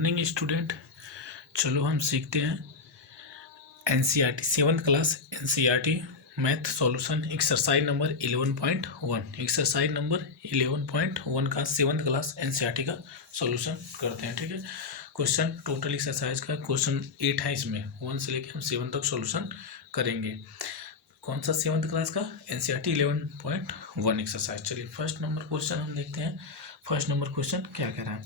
Morning student. चलो हम सीखते हैं NCERT 7th class NCERT math solution exercise number 11.1 exercise number 11.1 का 7th क्लास एनसीईआरटी का सॉल्यूशन करते हैं। ठीक है, क्वेश्चन टोटल एक्सरसाइज का क्वेश्चन 8 है, इसमें 1 से लेकर हम 7 तक सॉल्यूशन करेंगे। कौन सा 7th क्लास का? NCERT 11.1 exercise. चलिए फर्स्ट नंबर क्वेश्चन हम देखते हैं। फर्स्ट नंबर क्वेश्चन क्या कह रहा है,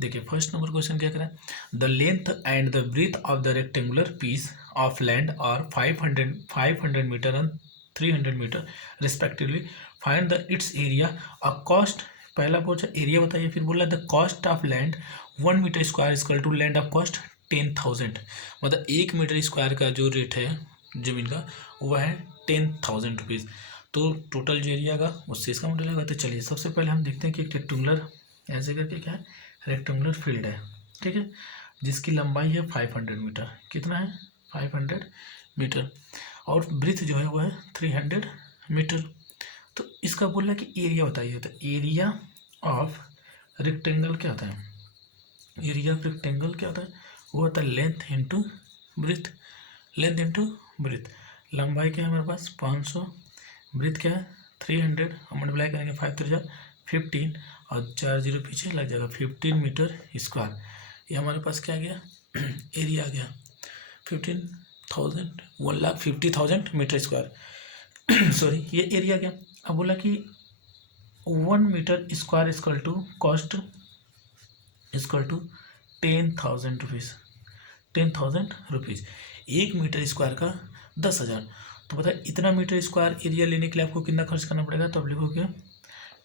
देखिए फर्स्ट नंबर क्वेश्चन क्या कह रहा है। The length and the breadth of the rectangular piece of land are 500 metre and 300 metre respectively. Find the its area a cost. पहला पूछा एरिया बताइए, फिर बोला the cost of land 1 metre square equal to land of cost 10,000। मतलब 1 metre square का जो rate है जमीन का वह है 10,000 रुपीज़। तो टोटल जो एरिया का उससे इसका मॉडल लगा। तो चलिए सबसे पहले हम देखते हैं कि एक रेक्टेंगुलर ऐसे करके क्या है, रेक्टेंगुलर फील्ड है, ठीक है, जिसकी लंबाई है 500 मीटर। कितना है? 500 मीटर। और ब्रीथ जो है वो है 300 मीटर। तो इसका बोल रहा है कि एरिया बताइए। तो एरिया ऑफ रेक्टेंगल क्या होता है? एरिया ऑफ रेक्टेंगल क्या होता है? वो होता है length into breadth. Length into breadth. लंबाई क्या है हमारे पास? 500। ब्रीथ क्या है? 300। हम मल्टीप्लाई करेंगे 5 3 15 और 4 0 पीछे लग जाएगा 15 मीटर स्क्वायर। ये हमारे पास क्या आ गया? एरिया आ गया 15,000 1,50,000 मीटर स्क्वायर। सॉरी, ये एरिया गया। अब बोला कि 1 metre square equal to cost equal to 10,000 rupees. 10,000 rupees. 1 metre square का 10,000। तो बताए इतना मीटर स्क्वायर एरिया लेने के लिए आपको कितना खर्च करना पड़ेगा? तो आप लिखोगे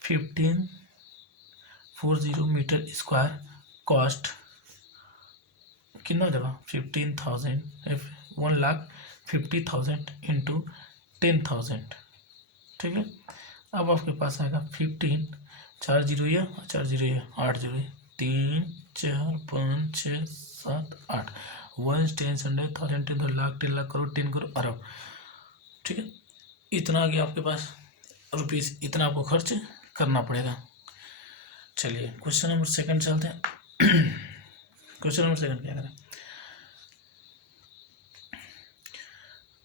1540 मीटर स्क्वायर कॉस्ट कितना हो जाएगा? 15,000 1,50,000 इंटू 10,000। ठीक है, अब आपके पास आएगा 15 4 जीरो ये और 4 जीरो ये 8 जीरो 3 4 5 6 7 8 1 10 100 1000 10 लाख 10 लाख करोड़ 10 करोड़ अरब। ठीक है, इतना आ गया आपके पास रुपीज़, इतना आपको खर्च करना पड़ेगा। चलिए क्वेश्चन नंबर सेकंड चलते हैं। क्वेश्चन नंबर सेकंड क्या करें,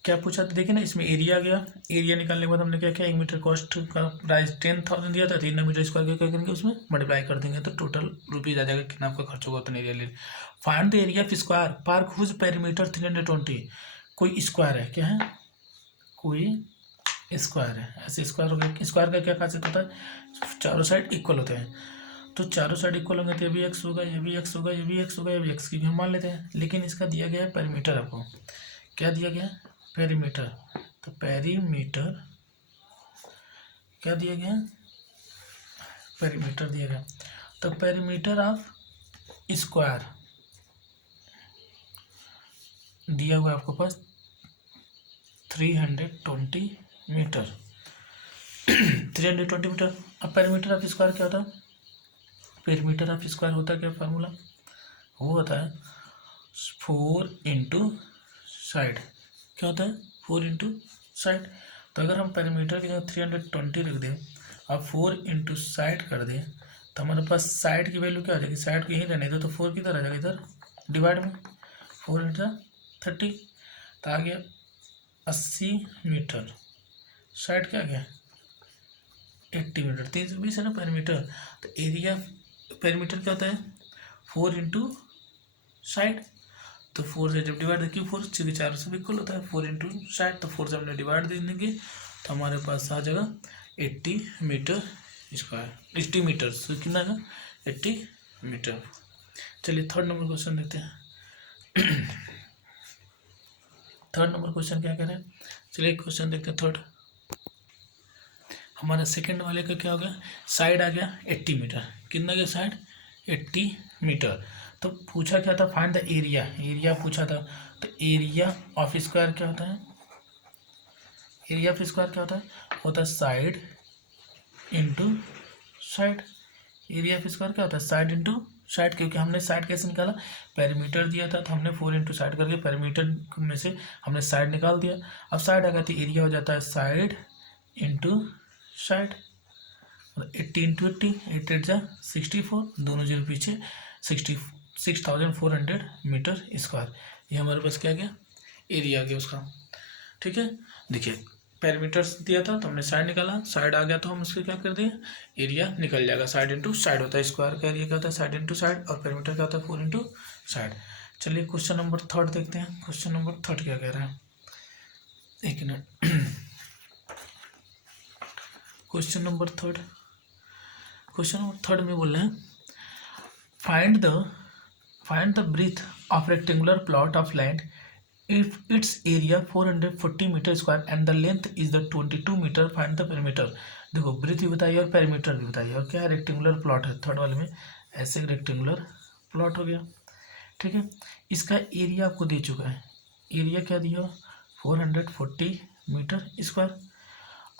क्या पूछा था देखिए ना, इसमें एरिया गया। एरिया निकालने के बाद हमने क्या किया, 1 मीटर कॉस्ट का प्राइस 10,000 दिया था, 3 मीटर स्क्वायर क्या करेंगे उसमें मल्टीप्लाई कर देंगे तो टोटल रुपीज़ आ जाएगा कितना आपका खर्च होगा उतना एरिया ले। Find the area of square park whose perimeter 320। कोई स्क्वायर है, क्या है? कोई स्क्वायर है। ऐसे स्क्वायर हो गया। स्क्वायर का क्या खासियत होता है? चारों साइड इक्वल होते हैं। तो चारों साइड इक्वल होंगे तो ये भी एक्स होगा, ये भी एक्स होगा, ये भी एक्स होगा, ये भी एक्स की भी हम मान लेते हैं। लेकिन इसका दिया गया है पेरीमीटर। आपको क्या दिया गया है? पेरीमीटर। तो पेरीमीटर क्या दिया गया? पेरीमीटर दिया गया। तो पेरीमीटर ऑफ स्क्वायर दिया हुआ है आपको पास 320 मीटर। 320 मीटर। अब पेरीमीटर ऑफ स्क्वायर क्या होता है? पेरीमीटर ऑफ स्क्वायर होता है क्या फार्मूला? वो होता है 4 इंटू साइड। क्या होता है? 4 इंटू साइड। तो अगर हम पेरीमीटर की जगह 320 रख दें और 4 इंटू साइड कर दें तो हमारे पास साइड की वैल्यू क्या हो जाएगी? साइड को यहीं रहने दो तो 4 किधर आ जाएगा? इधर डिवाइड में 4 इंटू 30 तो आ गया 80 मीटर। साइड क्या आ गया? 80 मीटर। 320 है ना पेरीमीटर। तो एरिया पेरीमीटर क्या होता है? 4 इंटू साइड। तो 4 से जब डिवाइड क्यों 4 क्योंकि 4 से इक्वल होता है 4 इंटू 60। तो 4 से हमने डिवाइड दे देंगे तो हमारे पास आ जाएगा 80 मीटर स्क्वायर। 80 मीटर तो कितना है? 80 मीटर। चलिए थर्ड नंबर क्वेश्चन देखते हैं। थर्ड नंबर क्वेश्चन क्या कह रहे हैं, चलिए क्वेश्चन देखते हैं थर्ड। हमारा सेकंड वाले का क्या हो गया? साइड आ गया 80 मीटर। कितना गया साइड? 80 मीटर। तो पूछा क्या था? Find the area. एरिया पूछा था। तो एरिया ऑफ स्क्वायर क्या होता है? एरिया ऑफ स्क्वायर क्या होता है? होता है side into side. Area of square क्या होता है? Side into side. क्योंकि हमने साइड कैसे निकाला? पेरीमीटर दिया था तो हमने 4 इंटू साइड करके पेरीमीटर में से हमने साइड निकाल दिया। अब साइड आ गया तो एरिया हो जाता है साइड इंटू साइड। 80 इंटू 80 8 8 जा 64, दोनों जीरो पीछे 64 6400 मीटर स्क्वायर। ये हमारे पास क्या गया, एरिया आ गया उसका। ठीक है, देखिए पैरामीटर्स दिया था तो हमने साइड निकाला, साइड आ गया तो हम उसके क्या कर दिए, एरिया निकल जाएगा। साइड इंटू साइड होता है, स्क्वायर का एरिया क्या होता है, साइड इंटू साइड, और पैरामीटर क्या होता है, 4 इंटू साइड। चलिए क्वेश्चन नंबर 3 देखते हैं। क्वेश्चन नंबर 3 क्या कह रहा है, एक मिनट। क्वेश्चन नंबर 3 में बोल रहे हैं find the breadth of rectangular plot of land if its area 440 metre square and the length is the 22 metre, find the perimeter. देखो ब्रीथ भी बताइए और पेरीमीटर भी बताइए, और क्या है, रेक्टेंगुलर प्लॉट है, थर्ड वाले में ऐसे रेक्टेंगुलर प्लॉट हो गया। ठीक है, इसका एरिया आपको दे चुका है, एरिया क्या दिया, 440 मीटर स्क्वायर,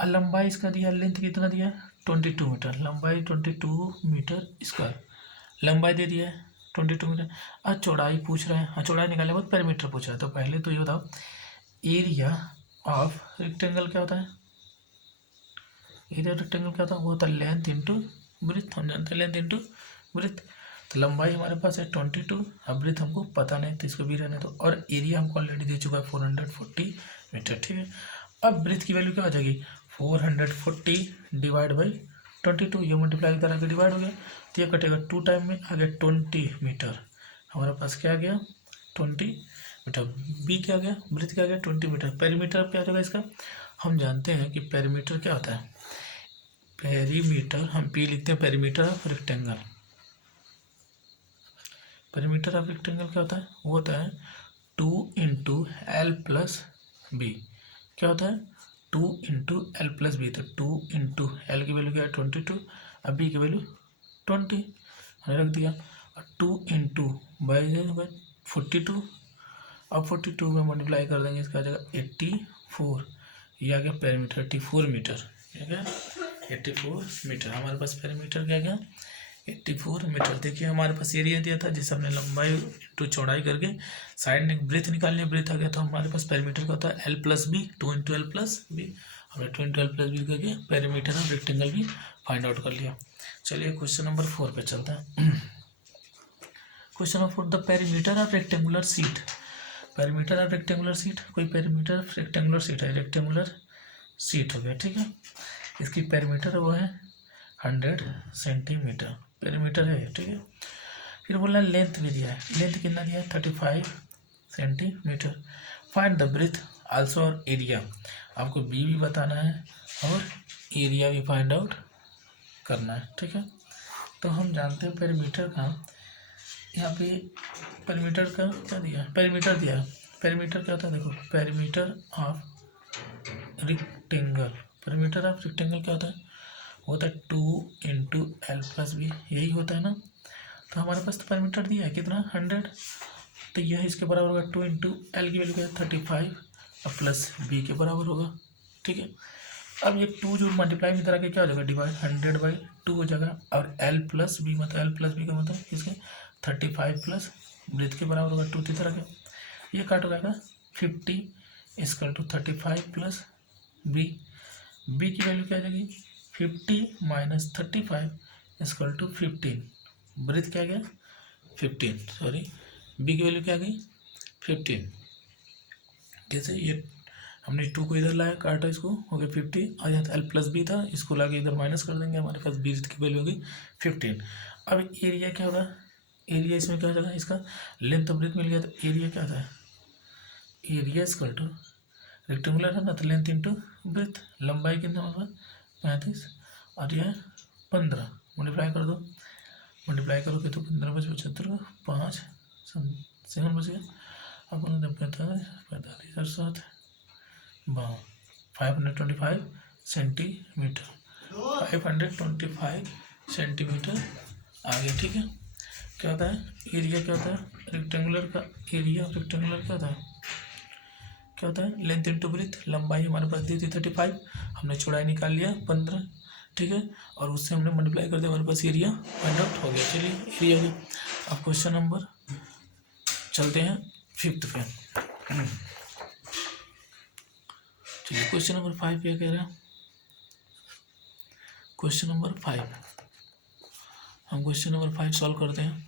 और लंबाई इसका दिया, लेंथ कितना दिया, 22 मीटर, लंबाई 22 मीटर स्क्वायर, लंबाई दे दिया है 22 मीटर। और चौड़ाई पूछ रहा है, हाँ चौड़ाई निकालने के बाद पैरामीटर पूछ रहा है। तो पहले तो ये बताओ एरिया ऑफ रेक्टेंगल क्या होता है, एरिया रेक्टेंगल क्या होता है, वो होता है लेंथ इंटू ब्रीथ, हम जानते हैं लेंथ इंटू ब्रीथ। तो लंबाई हमारे पास है 22, अब ब्रीथ हमको पता नहीं तो इसको भी रहने दो, और एरिया हमको ऑलरेडी दे चुका है 440 मीटर। ठीक है, अब ब्रीथ की वैल्यू क्या हो जाएगी, 440 डिवाइड बाई 22, ये मल्टीप्लाई करा के डिवाइड हो गया, तो ये कटेगा 2 टाइम में, आ गया 20 मीटर। हमारे पास क्या आ गया, 20 मीटर। बी क्या आ गया, ब्रीथ क्या आ गया, 20 मीटर। पेरीमीटर क्या होगा इसका, हम जानते हैं कि पेरीमीटर क्या होता है, पेरीमीटर हम पी लिखते हैं, perimeter of rectangle. Perimeter of rectangle क्या होता है, वो होता है 2 इंटू एल प्लस बी। क्या होता है, 2 इंटू एल प्लस बी। तो 2 इंटू एल की वैल्यू क्या है 22, अब बी की वैल्यू 20 हमने रख दिया, और 2 इंटू बाई 42, अब 42 में मल्टीप्लाई कर देंगे, इसका आ जाएगा 84, ये आ गया पेरीमीटर 84 मीटर। क्या गया, 84 मीटर। हमारे पास पेरीमीटर क्या गया, 84 मीटर। देखिए हमारे पास एरिया दिया था, जिसे हमने लंबाई इंटू चौड़ाई करके साइड में ब्रेथ निकालने, ब्रेथ आ गया, तो हमारे पास पेरीमीटर का होता है L plus B, 2 into L plus B. हमने 2 इंटू एल प्लस बी करके पेरीमीटर और रेक्टेंगल भी फाइंड आउट कर लिया। चलिए क्वेश्चन नंबर 4 पे चलता है। Question number 4, the perimeter of rectangular sheet. Perimeter of rectangular sheet, कोई पेरीमीटर ऑफ रेक्टेंगुलर सीट है, रेक्टेंगुलर सीट हो गया। ठीक है, इसकी पेरीमीटर वो है 100 सेंटीमीटर, पेरीमीटर है। ठीक है, फिर बोला लेंथ भी दिया है, लेंथ कितना दिया है 35 centimetre. Find the breadth also और एरिया, आपको बी भी बताना है और एरिया भी फाइंड आउट करना है। ठीक है, तो हम जानते हैं पेरीमीटर का, यहाँ पे पेरीमीटर का क्या दिया है, पेरीमीटर दिया है। पेरीमीटर क्या होता है, देखो perimeter of rectangle, perimeter of rectangle क्या होता है, होता है 2 इंटू एल प्लस बी, यही होता है ना। तो हमारे पास तो पेरीमीटर दिया है कितना 100, तो यह इसके बराबर होगा 2 इंटू एल की वैल्यू क्या है 35 और प्लस बी के बराबर होगा। ठीक है, अब ये 2 जो मल्टीप्लाई में तरह के क्या हो जाएगा, डिवाइड 100/2 हो जाएगा, और एल प्लस बी मतलब एल प्लस बी का मतलब किसके 35 प्लस ब्रीथ के बराबर होगा 2 तरह के, ये काट हो जाएगा 50 is equal to 35 plus B. B की वैल्यू क्या आ जाएगी 50 माइनस 35 इसकल टू 15, ब्रीथ क्या आ गया 15, सॉरी बी की वैल्यू क्या आ गई 15। जैसे ये हमने 2 को इधर लाया, काटा इसको, हो गया 50, और यहाँ एल प्लस बी था, इसको लाके इधर माइनस कर देंगे, हमारे पास बी की वैल्यू हो गई 15। अब एरिया क्या होगा, एरिया इसमें क्या हो जाएगा, इसका लेंथ ऑफ ब्रेथ मिल गया, तो एरिया क्या था, एरिया इसकल टू रेक्टेंगुलर है ना, तो लेंथ इंटू ब्रेथ, लंबाई कितना होगा 35 और यह 15, मल्टीप्लाई कर दो, मल्टीप्लाई करोगे तो 15 × 75 का 5 सेकंड बच गया, अपन 45 और 7 525 सेंटीमीटर, 525 सेंटीमीटर आ गया। ठीक है, क्या होता है एरिया, क्या होता है रेक्टेंगुलर का एरिया, रेक्टेंगुलर क्या होता है लेंथ इंटू ब्रीथ, लंबाई हमारे पास दी थी 35, हमने चौड़ाई निकाल लिया 15। ठीक है, और उससे हमने मल्टीप्लाई कर दिया, हमारे पास एरिया फाइंड आउट हो गया। चलिए एरिया हो गया। अब क्वेश्चन नंबर चलते हैं 5th पे। चलिए क्वेश्चन नंबर 5 क्या कह रहा है, क्वेश्चन नंबर 5, हम क्वेश्चन नंबर 5 सॉल्व करते हैं।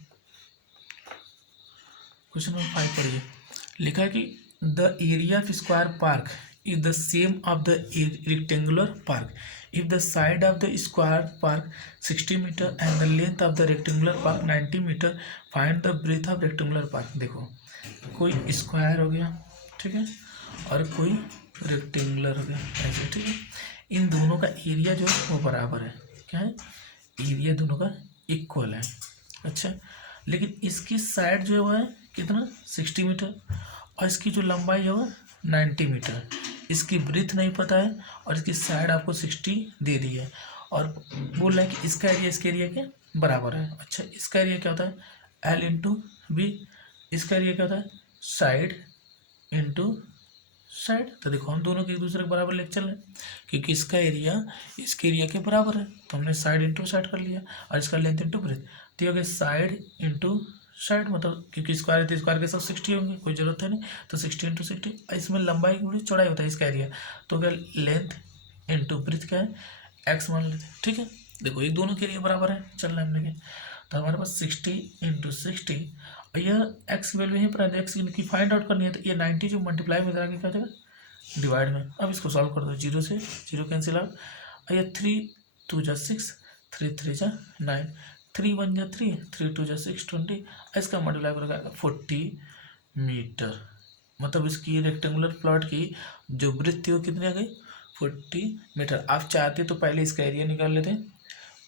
क्वेश्चन नंबर 5 पढ़िए। लिखा है कि the area of square park is the same of the rectangular park if the side of the square park 60 metre and the length of the rectangular park 90 metre. Find the breadth of rectangular park. देखो कोई square हो गया, ठीक है, और कोई rectangular हो गया ऐसे, ठीक है। इन दोनों का एरिया जो है वो बराबर है। क्या है? एरिया दोनों का इक्वल है। अच्छा, लेकिन इसकी साइड जो है वो है कितना 60 मीटर और इसकी जो लंबाई है वो 90 मीटर। इसकी ब्रीथ नहीं पता है और इसकी साइड आपको 60 दे दी है और बोल रहा है कि इसका एरिया इसके एरिया के बराबर है। अच्छा, इसका एरिया क्या होता है? L into B. इसका एरिया क्या होता है? Side into side. तो देखो हम दोनों के एक दूसरे के बराबर लेके चल रहे हैं क्योंकि इसका एरिया इसके एरिया के बराबर है, तो हमने साइड इंटू साइड कर लिया और इसका लेंथ इंटू ब्रेथ। तो ये हो गया साइड इंटू साइड, मतलब क्योंकि स्क्वायर है तो स्क्वायर के सब 60 होंगे, कोई जरूरत है नहीं, तो 60 इंटू 60। इसमें लंबाई की चौड़ाई होता है इसका एरिया, तो हो गया लेंथ इंटू ब्रेथ क्या है? एक्स मान लेते हैं, ठीक है। देखो ये दोनों के एरिया बराबर है, चल रहा है हमने के, तो हमारे पास 60 इंटू 60 और यह एक्स की वैल्यू यहीं पर है, एक्स की फाइंड आउट करनी है, तो ये 90 जो मल्टीप्लाई में करा के क्या हो जाएगा? डिवाइड में। अब इसको सॉल्व कर दो, जीरो से जीरो कैंसिल आउट और ये 3 2 जा 6, 3 3 जा 9, 3 1 जा 3, 3 2 जा 6 20। इसका मल्टीप्लाई करेगा 40 मीटर। मतलब इसकी रेक्टेंगुलर प्लॉट की जो ब्रेथ थी वो कितनी आ गई? 40 मीटर। आप चाहते तो पहले इसका एरिया निकाल लेते,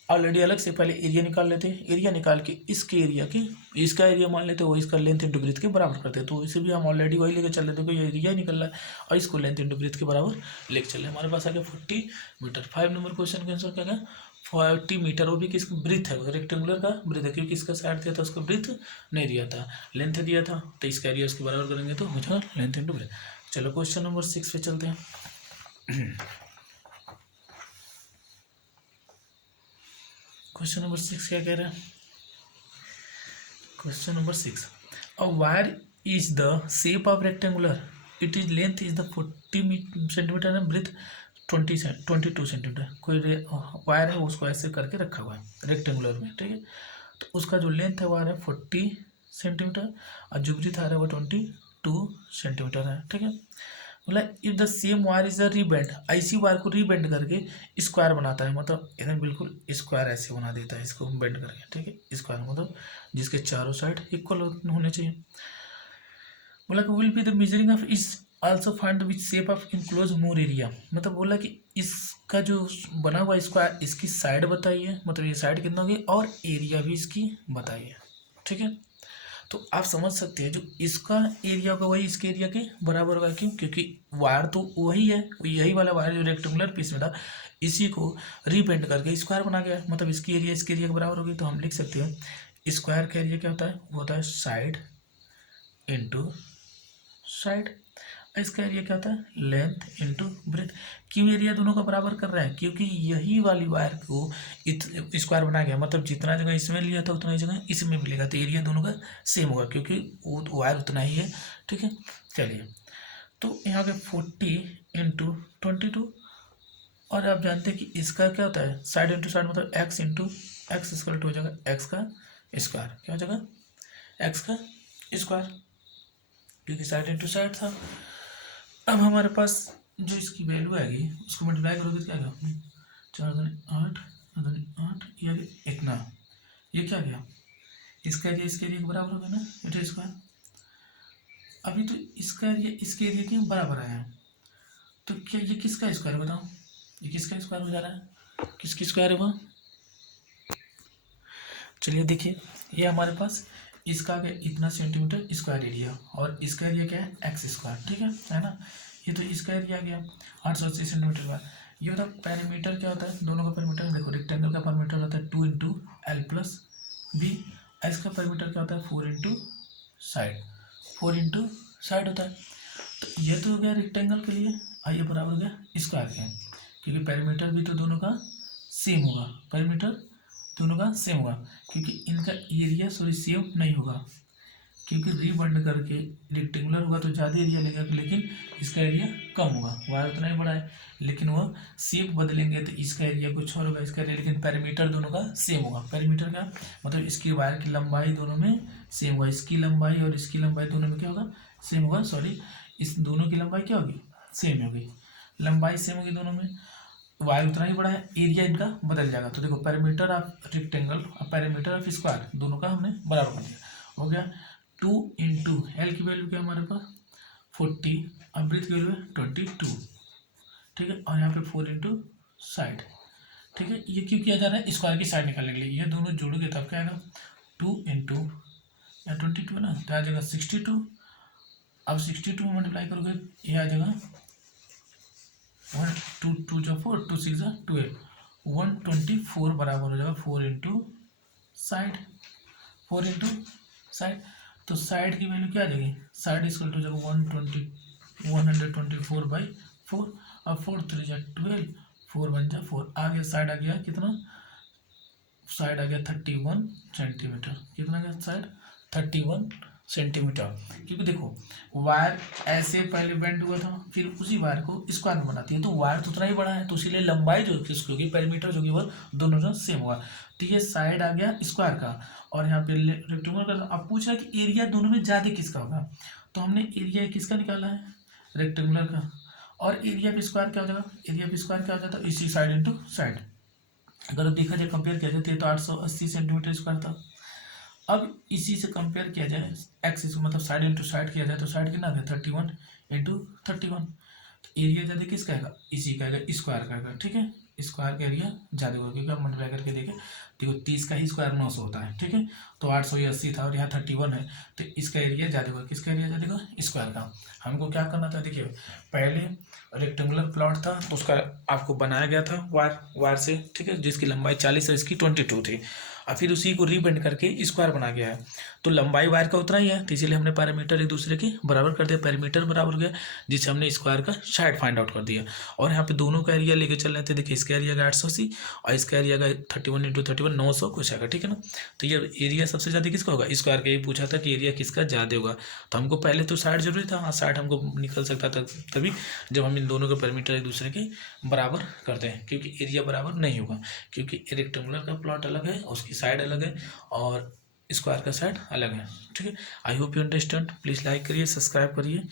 ऑलरेडी अलग से पहले एरिया निकाल लेते, एरिया निकाल के इसके एरिया की इसका एरिया मान लेते, वो इसका लेंथ इंटू ब्रेथ के बराबर करते, तो इसे भी हम ऑलरेडी वही लेके चल लेते, ये एरिया निकल रहा है और इसको लेंथ इंटू ब्रेथ के बराबर लेके चल रहे। हमारे पास आ गया 40 मीटर। 5 नंबर क्वेश्चन का आंसर क्या गया? 40 मीटर। वो भी किसका ब्रेथ है? रेक्टेंगुलर का ब्रेथ है, क्योंकि इसका साइड दिया था उसका ब्रेथ नहीं दिया था, लेंथ दिया था, तो इसका एरिया उसके बराबर करेंगे तो हो जाएगा लेंथ इंटू ब्रेथ। चलो क्वेश्चन नंबर 6 पे चलते हैं। क्वेश्चन नंबर 6 क्या कह रहा है? Question number 6, a wire is the shape of rectangular, it is length is the 40 centimetre and breadth 22 centimetre. कोई वायर है उसको ऐसे करके रखा हुआ है रेक्टेंगुलर में, ठीक है, तो उसका जो लेंथ है वो आ रहा है 40 सेंटीमीटर और जो ब्रेथ आ रहा है वो 22 सेंटीमीटर है, ठीक है। मतलब if the same wire is a rebend, ऐसी वायर को रीबेंड करके स्क्वायर बनाता है, मतलब एकदम बिल्कुल स्क्वायर ऐसे बना देता है इसको बेंड करके, ठीक है। स्क्वायर मतलब जिसके चारों साइड इक्वल होने चाहिए। बोला कि will be the measuring of is also find which shape of enclose more area. मतलब बोला कि इसका जो बना हुआ स्क्वायर इसकी साइड बताइए, मतलब ये साइड कितना होगी और एरिया भी इसकी बताइए, ठीक है। तो आप समझ सकते हैं जो इसका एरिया होगा वही इसके एरिया के बराबर होगा। क्यों? क्योंकि वायर तो वही है, यही वाला वायर जो रेक्टेंगुलर पीस में था इसी को रीपेंट करके स्क्वायर बना गया, मतलब इसकी एरिया इसके एरिया के बराबर होगी। तो हम लिख सकते हैं स्क्वायर का एरिया क्या होता है? वो होता है साइड इंटू साइड। इसका एरिया क्या होता है? Length into breadth. क्यों एरिया दोनों का बराबर कर रहे हैं? क्योंकि यही वाली वायर को स्क्वायर बना गया, मतलब जितना जगह इसमें लिया था उतना ही जगह इसमें मिलेगा, तो एरिया दोनों का सेम होगा क्योंकि वो वायर उतना ही है, ठीक है। चलिए, तो यहाँ पे 40 इंटू 22 और आप जानते हैं कि इसका क्या होता है? साइड इंटू साइड, मतलब एक्स इंटू एक्स स्क्वायर हो जाएगा एक्स का स्क्वायर। क्या हो जाएगा? एक्स का स्क्वायर, क्योंकि साइड इंटू साइड था। अब हमारे पास जो इसकी वैल्यू आएगी उसको मल्टीप्लाई करोगे तो क्या आएगा? 4 दूनी 8, 9 दूनी 8, ये आ गया इतना। ये क्या गया? इसका एरिया इसके एरिया के बराबर हो गया ना, बेटा स्क्वायर। अभी तो इसका एरिया इसके एरिया के बराबर आया है, तो क्या ये किसका स्क्वायर है बताओ? ये किसका स्क्वायर हो जा रहा है? किसकी स्क्वायर है वो? चलिए देखिए, ये हमारे पास इसका क्या इतना सेंटीमीटर स्क्वायर एरिया और इसका एरिया क्या है? एक्स स्क्वायर, ठीक है ना। ये तो इसका एरिया आ गया 880 सेंटीमीटर का। ये होता है पैरामीटर। क्या होता है दोनों का पैरामीटर? देखो रेक्टेंगल का पैरामीटर होता है 2 इंटू एल प्लस बी, इसका पैरामीटर क्या होता है? 4 इंटू साइड, 4 इंटू साइड होता है। तो ये तो हो गया रेक्टेंगल के लिए और ये बराबर हो गया स्क्वायर के, क्योंकि पैरामीटर भी तो दोनों का सेम होगा, पैरामीटर दोनों का सेम होगा, क्योंकि इनका एरिया सॉरी सेम नहीं होगा। क्योंकि रीबंड करके रेक्टेंगुलर होगा तो ज़्यादा एरिया लेगा, लेकिन इसका एरिया कम होगा, वायर उतना ही बड़ा है, लेकिन वह शेप बदलेंगे तो इसका एरिया कुछ और होगा, इसका एरिया, लेकिन पैरामीटर दोनों का सेम होगा। पैरामीटर का मतलब इसकी वायर की लंबाई दोनों में सेम होगा, इसकी लंबाई और इसकी लंबाई दोनों में क्या होगा, सेम होगा, सॉरी इस दोनों की लंबाई क्या होगी, सेम होगी, लंबाई सेम होगी दोनों में, वायर उतना ही बड़ा है, एरिया इनका बदल जाएगा। तो देखो पैरामीटर ऑफ रेक्टेंगल और पैरामीटर ऑफ स्क्वायर दोनों का हमने बराबर कर दिया, हो गया। 2 इंटू एल की वैल्यू क्या हमारे पास 40, अब ब्रेथ की वैल्यू है 22, ठीक है, और यहाँ पे 4 इंटू साइड, ठीक है। ये क्यों किया जा रहा है, स्क्वायर की साइड निकालने के लिए, ये दोनों जोड़ोगे तब क्या आएगा 2 इंटू या 22 है ना, तो आ जाएगा 62, अब 62 में मल्टीप्लाई करोगे ये आ जाएगा 1 2 2 जो 4 2 6 12 124 बराबर हो जाएगा 4 इंटू साइड, 4 इंटू साइड, तो साइड की वैल्यू क्या आ जाएगी, साइड इक्वल टू जाएगा 124/4, अब 4 3 जा 12, 4 1 जा 4, आ गया साइड आ गया कितना, साइड आ गया 31 सेंटीमीटर, कितना गया साइड 31 सेंटीमीटर। क्योंकि देखो वायर ऐसे पहले बेंड हुआ था, फिर उसी वायर को स्क्वायर में बनाती है, तो वायर तो उतना ही बड़ा है, तो इसीलिए लंबाई जो किसकी होगी, पैरामीटर जो होगी वो दोनों जो सेम होगा। तो ये साइड आ गया स्क्वायर का, और यहाँ पे रेक्टेंगुलर का। अब पूछ रहा है कि एरिया दोनों में ज़्यादा किसका होगा, तो हमने एरिया किसका निकाला है, रेक्टेंगुलर का, और एरिया पे स्क्वायर क्या हो जाएगा, एरिया पे स्क्वायर क्या हो जाता है, इसी साइड इंटू साइड। अगर देखा जाए कंपेयर किया जाए तो 880 सेंटीमीटर स्क्वायर था। अब इसी से कंपेयर किया जाए एक्सिस मतलब साइड इंटू साइड किया जाए तो साइड कितना है 31 इंटू 31, तो एरिया ज़्यादा किसका आएगा, इसी का आएगा, स्क्वायर का आएगा, ठीक है, स्क्वायर का एरिया ज़्यादा होगा, क्योंकि आप मल्टीप्लाई करके देखें देखो 30 का ही स्क्वायर 900 होता है, ठीक है, तो 880 था और यहाँ 31 है, तो इसका एरिया ज़्यादा होगा, किसका एरिया ज़्यादा होगा, स्क्वायर का। हमको क्या करना था, देखिए पहले रेक्टेंगुलर प्लॉट था तो उसका आपको बनाया गया था वायर से, ठीक है, जिसकी लंबाई 40 है, इसकी 22 थी, और फिर उसी को रीबेंड करके स्क्वायर बना गया है, तो लंबाई वायर का उतना ही है, तो इसीलिए हमने पैरामीटर एक दूसरे के बराबर कर दिया, पैरामीटर बराबर हो गया, जिससे हमने स्क्वायर का साइड फाइंड आउट कर दिया। और यहाँ पे दोनों का एरिया लेके चल रहे थे, देखिए इसका एरिया का 880 और इसका एरिया का 31 इंटू 31 900 कुछ आएगा, ठीक है ना। तो ये एरिया सबसे ज़्यादा किसका होगा, स्क्वायर का। ये पूछा था कि एरिया किसका ज़्यादा होगा, तो हमको पहले तो साइड जरूरी था, हाँ साइड हमको निकल सकता था तभी जब हम इन दोनों के पैरामीटर एक दूसरे के बराबर करते हैं, क्योंकि एरिया बराबर नहीं होगा, क्योंकि रेक्टेंगुलर का प्लॉट अलग है, उसकी साइड अलग है, और स्क्वायर का साइड अलग है, ठीक है। I hope you understand, please like करिए, सब्सक्राइब करिए।